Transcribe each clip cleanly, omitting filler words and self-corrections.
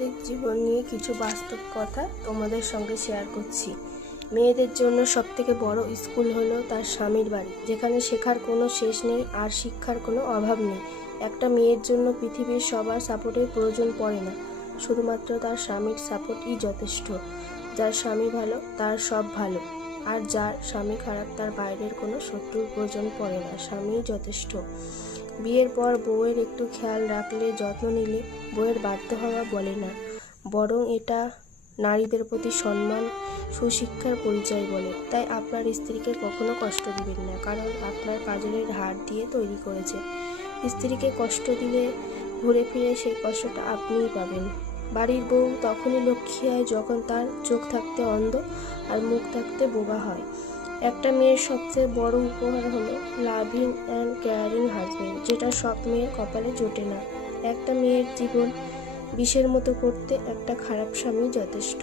প্রত্যেক জীবন নিয়ে কিছু বাস্তব কথা তোমাদের সঙ্গে শেয়ার করছি। মেয়েদের জন্য সবথেকে বড় স্কুল হলো তার স্বামীর বাড়ি, যেখানে শেখার কোনো শেষ নেই আর শিক্ষার কোনো অভাব নেই। একটা মেয়ের জন্য পৃথিবীর সবার সাপোর্টের প্রয়োজন পড়ে না, শুধুমাত্র তার স্বামীর সাপোর্টই যথেষ্ট। যার স্বামী ভালো তার সব ভালো, আর যার স্বামী খারাপ তার বাইরের কোনো শত্রুর প্রয়োজন পড়ে না, স্বামীই যথেষ্ট। বিয়ের পর বউয়ের একটু খেয়াল রাখলে, যত্ন নিলে বউয়ের বাধ্য হওয়া বলে না, বরং এটা নারীদের প্রতি সম্মান, সুশিক্ষার পরিচয় বলে। তাই আপনার স্ত্রীকে কখনো কষ্ট দিবেন না, কারণ আপনার পাঁজরের হাড় দিয়ে তৈরি করেছে। স্ত্রীকে কষ্ট দিলে ঘুরে ফিরে সেই কষ্টটা আপনিই পাবেন। বাড়ির বউ তখনই লক্ষ্মী হয় যখন তার চোখ থাকতে অন্ধ আর মুখ থাকতে বোবা হয়। একটা মেয়ের সবচেয়ে বড় উপহার হলো লাভিং অ্যান্ড কেয়ারিং হাজবেন্ড, যেটা সব মেয়ের কপালে জোটে না। একটা মেয়ের জীবন বিষের মতো করতে একটা খারাপ স্বামী যথেষ্ট।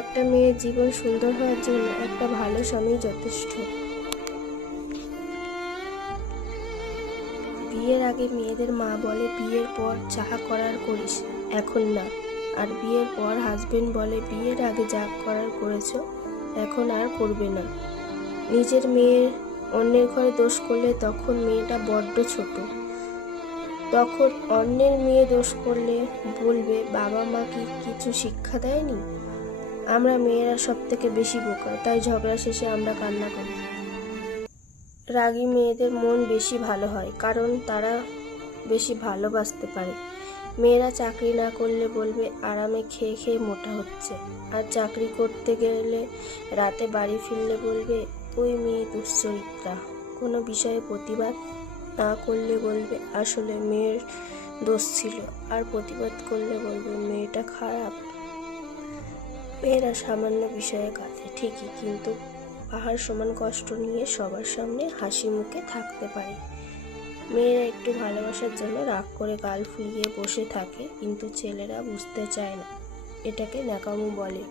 একটা মেয়ের জীবন সুন্দর হওয়ার জন্য একটা ভালো স্বামী যথেষ্ট। বিয়ের আগে মেয়েদের মা বলে বিয়ের পর যা করার করিস, এখন না। আর বিয়ের পর হাজবেন্ড বলে বিয়ের আগে যা করার করেছো, এখন আর করবে না। নিজের মেয়ের অন্যের ঘরে দোষ করলে তখন মেয়েটা বড্ড ছোট। তখন অন্যের মেয়ে দোষ করলে বলবে বাবা মা কি কিছু শিক্ষা দেয়নি। আমরা মেয়েরা সব থেকে বেশি বোকা, তাই ঝগড়া শেষে আমরা কান্না করি। রাগী মেয়েদের মন বেশি ভালো হয়, কারণ তারা বেশি ভালোবাসতে পারে। মেয়েরা চাকরি না করলে বলবে আরামে খেয়ে খেয়ে মোটা হচ্ছে, আর চাকরি করতে গেলে রাতে বাড়ি ফিরলে বলবে ওই মেয়ে দুশ্চরিত্রা। কোনো বিষয়ে প্রতিবাদ না করলে বলবে আসলে মেয়ের দোষ ছিল, আর প্রতিবাদ করলে বলবে মেয়েটা খারাপ। মেয়েরা সামান্য বিষয়ে কাঁদে ঠিকই, কিন্তু পাহাড় সমান কষ্ট নিয়ে সবার সামনে হাসি মুখে থাকতে পারে। মেয়েরা একটু ভালোবাসার জন্য রাগ করে গাল ফুলিয়ে বসে থাকে, কিন্তু ছেলেরা বুঝতে চায় না, এটাকে ন্যাকামো বলে।